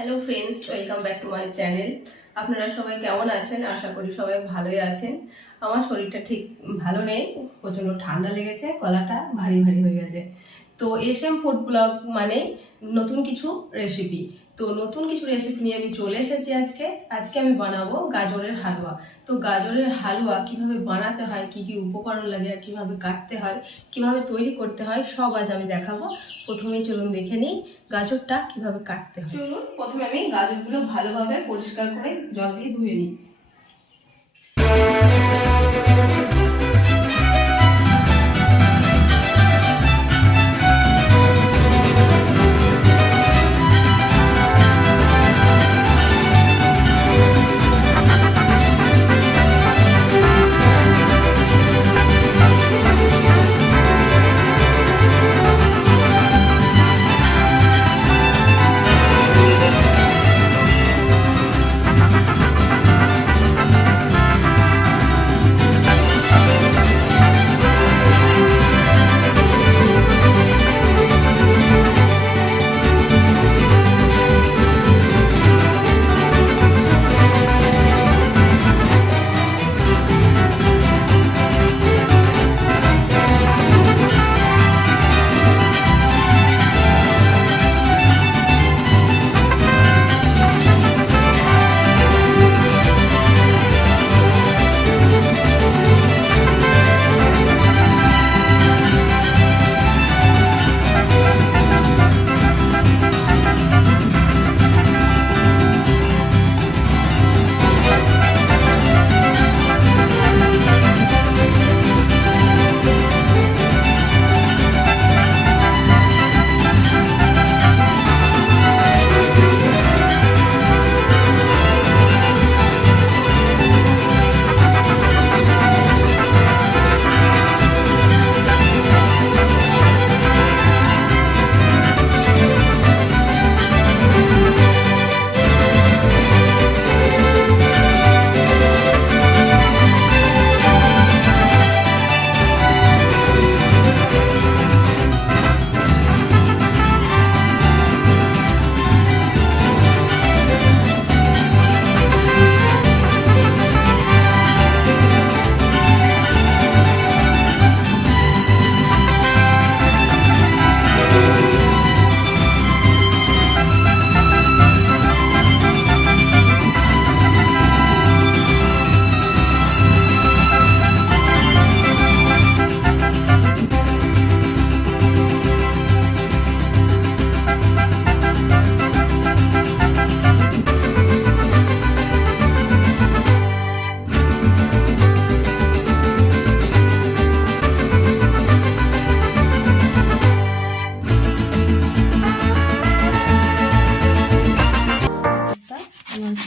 Hello friends, welcome back to my channel. আপনারা সবাই কেমন আছেন? আশা করি সবাই ভালোই আছেন। আমার শরীরটা ঠিক ভালো নেই, প্রচণ্ড ঠান্ডা লেগেছে, গলাটা ভারী ভারী হয়ে গেছে। তো এসএম ফুড ব্লগ মানে নতুন কিছু রেসিপি। তো নতুন কিছু রেসিপি নিয়ে আমি চলে এসেছি আজকে আমি বানাবো গাজরের হালুয়া। তো গাজরের হালুয়া কিভাবে বানাতে হয়, কি কি উপকরণ লাগে, আর কিভাবে কাটতে হয়, কিভাবে তৈরি করতে হয়, সব আজ আমি দেখাবো। প্রথমেই চলুন দেখে নিই গাজরটা কিভাবে কাটতে হয়। চলুন প্রথমে আমি গাজরগুলো ভালোভাবে পরিষ্কার করে জল দিয়ে ধুয়ে নিই।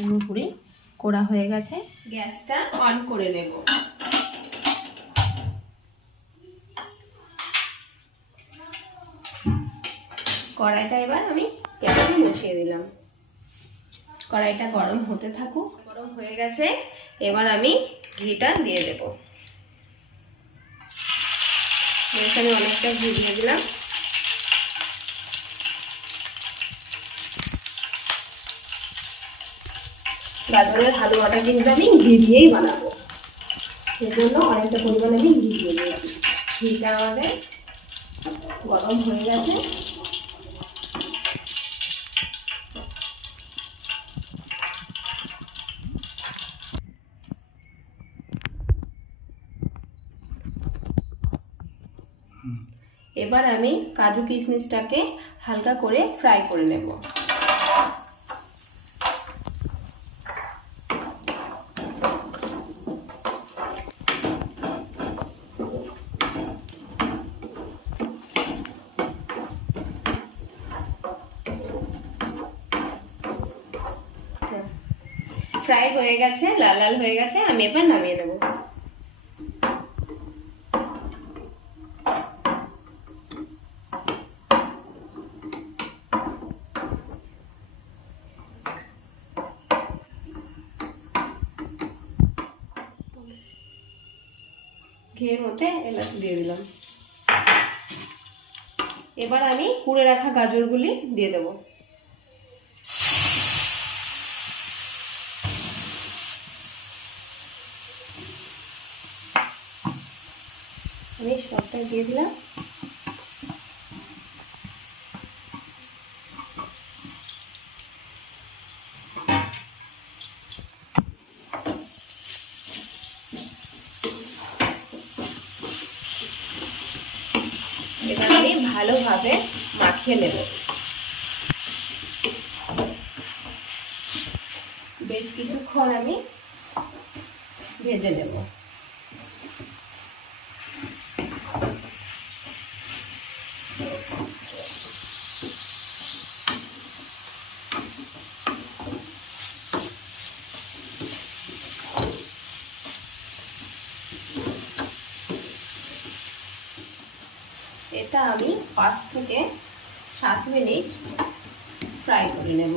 পুরোপুরি করা হয়ে গেছে, গ্যাসটা অন করে নেব। কড়াইটা এবার আমি গ্যাসে বসিয়ে দিলাম। কড়াইটা গরম হতে থাকুক। গরম হয়ে গেছে, এবার আমি ঘিটা দিয়ে দেব। এখানে অনেকটা ঘি দিয়ে দিলাম। গাজরের হালুয়াটা কিন্তু আমি ঘি দিয়েই বানাবো, সেজন্য অনেকটা পরিমাণে আমি ঘি দিয়ে দিয়েছি। ঘিটা আমাদের গরম হয়ে গেছে। এবার আমি কাজু কিশমিশটাকে হালকা করে ফ্রাই করে নেব। ফ্রাই হয়ে গেছে, লাল লাল হয়ে গেছে, আমি এবার নামিয়ে দেবো। ঘিয়ের মধ্যে এলাচ দিয়ে দিলাম। এবার আমি কুড়ে রাখা গাজরগুলি দিয়ে দেবো। আমি সবটাই দিয়ে দিলাম। এবার আমি ভালোভাবে মাখিয়ে নেব। বেশ কিছুক্ষণ আমি ভেজে নেব। এটা আমি 5 থেকে 7 মিনিট ফ্রাই করে নেব।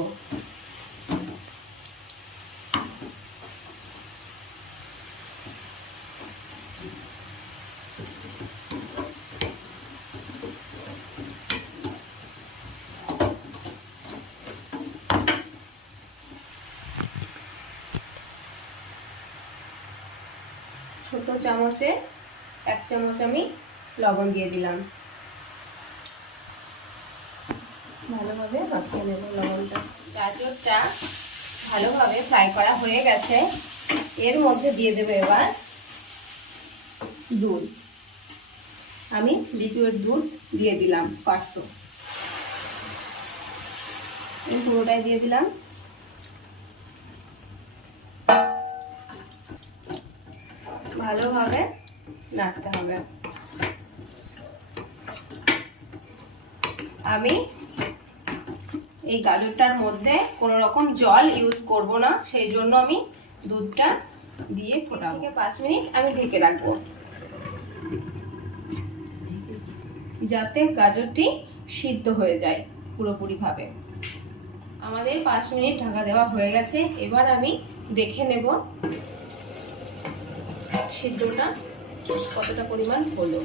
ছোট চামচে 1 চামচ আমি লবণ দিয়ে দিলাম। ভালোভাবে মাখিয়ে নেব লবণটা। গাজরটা ভালোভাবে ফ্রাই করা হয়ে গেছে। এর মধ্যে দিয়ে দেবো এবার দুধ। আমি লিকুইড দুধ দিয়ে দিলাম 500। পুরোটাই দিয়ে দিলাম। ভালোভাবে নাড়তে হবে। আমি এই গাজরটার মধ্যে কোনো রকম জল ইউজ করব না, সেই জন্য আমি দুধটা দিয়ে ফোটাবো। 3 থেকে 5 মিনিট আমি ঢেকে রাখবো, যাতে গাজরটি সিদ্ধ হয়ে যায় পুরোপুরিভাবে। আমাদের 5 মিনিট ঢাকা দেওয়া হয়ে গেছে। এবার আমি দেখে নেব সিদ্ধটা কতটা পরিমাণ হলো।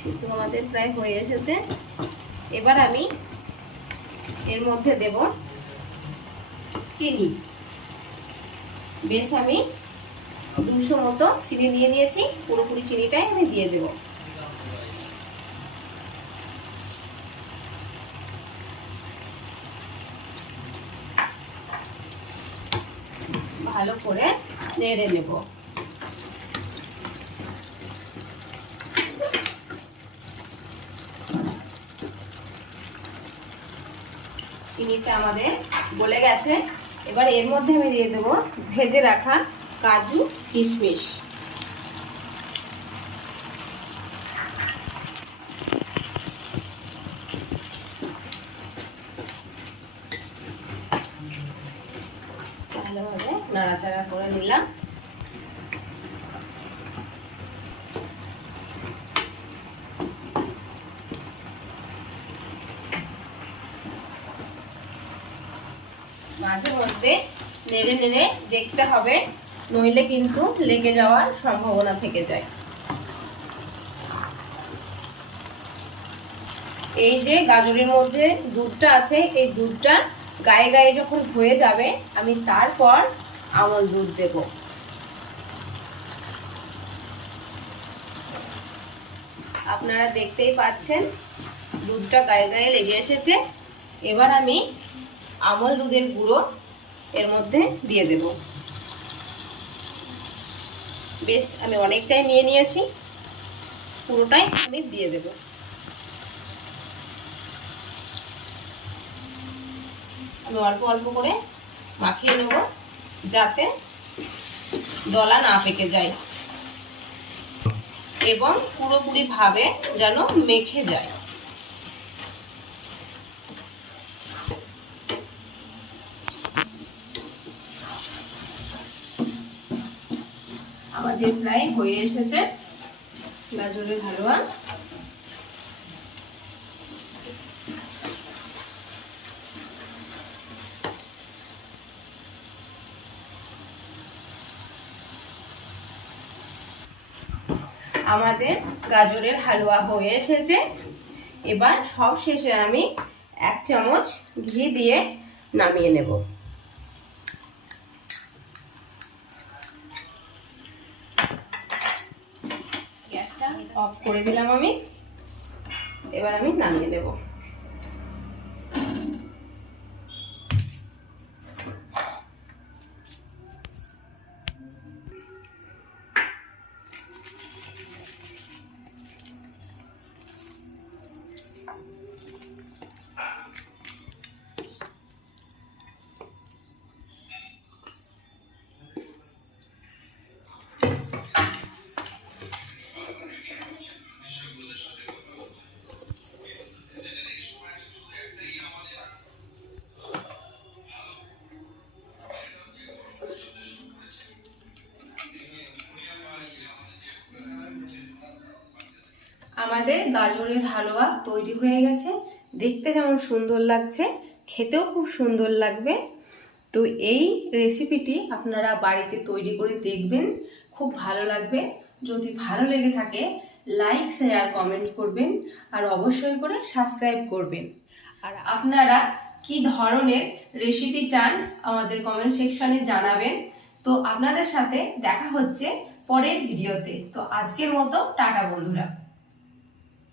সিদ্ধ আমাদের প্রায় হয়ে এসেছে। এবার আমি এর মধ্যে দেব চিনি। বেশ আমি 200 মতো চিনি নিয়ে নিয়েছি। পুরোপুরি চিনিটাই আমি দিয়ে দেব। ভালো করে নেড়ে নেব। চিনিটা আমাদের গলে গেছে। এবার এর মধ্যে আমি দিয়ে দেব ভেজে রাখা কাজু কিশমিশ। ভালোভাবে নাড়াচাড়া করে নিলাম। মাঝে মধ্যে নেড়ে নেড়ে দেখতে হবে, নইলে কিন্তু লেগে যাওয়ার সম্ভাবনা থেকে যায়। এই যে গাজরের মধ্যে দুধটা আছে, এই দুধটা গায়ে গায়ে যখন হয়ে যাবে, আমি তারপর আমল দুধ দেব। আপনারা দেখতেই পাচ্ছেন দুধটা গায়ে গায়ে লেগে এসেছে। এবার আমি আমল দুধের গুঁড়ো এর মধ্যে দিয়ে দেব। বেশ আমি অনেকটাই নিয়ে নিয়েছি, পুরোটাই আমি দিয়ে দেব। আমি অল্প অল্প করে মাখিয়ে নেব, যাতে দলা না পেকে যায় এবং পুরোপুরি ভাবে যেন মেখে যায়। আমাদের প্রায় হয়ে এসেছে গাজরের হালুয়া। আমাদের গাজরের হালুয়া হয়ে এসেছে। এবার সব শেষে আমি 1 চামচ ঘি দিয়ে নামিয়ে নেব। গ্যাসটা অফ করে দিলাম আমি। এবার আমি নামিয়ে নেব। আমাদের গাজরের হালুয়া তৈরি হয়ে গেছে। দেখতে যেমন সুন্দর লাগছে, খেতেও খুব সুন্দর লাগবে। তো এই রেসিপিটি আপনারা বাড়িতে তৈরি করে দেখবেন, খুব ভালো লাগবে। যদি ভালো লেগে থাকে লাইক, শেয়ার, কমেন্ট করবেন আর অবশ্যই করে সাবস্ক্রাইব করবেন। আর আপনারা কি ধরনের রেসিপি চান আমাদের কমেন্ট সেকশনে জানাবেন। তো আপনাদের সাথে দেখা হচ্ছে পরের ভিডিওতে। তো আজকের মতো টাটা বন্ধুরা।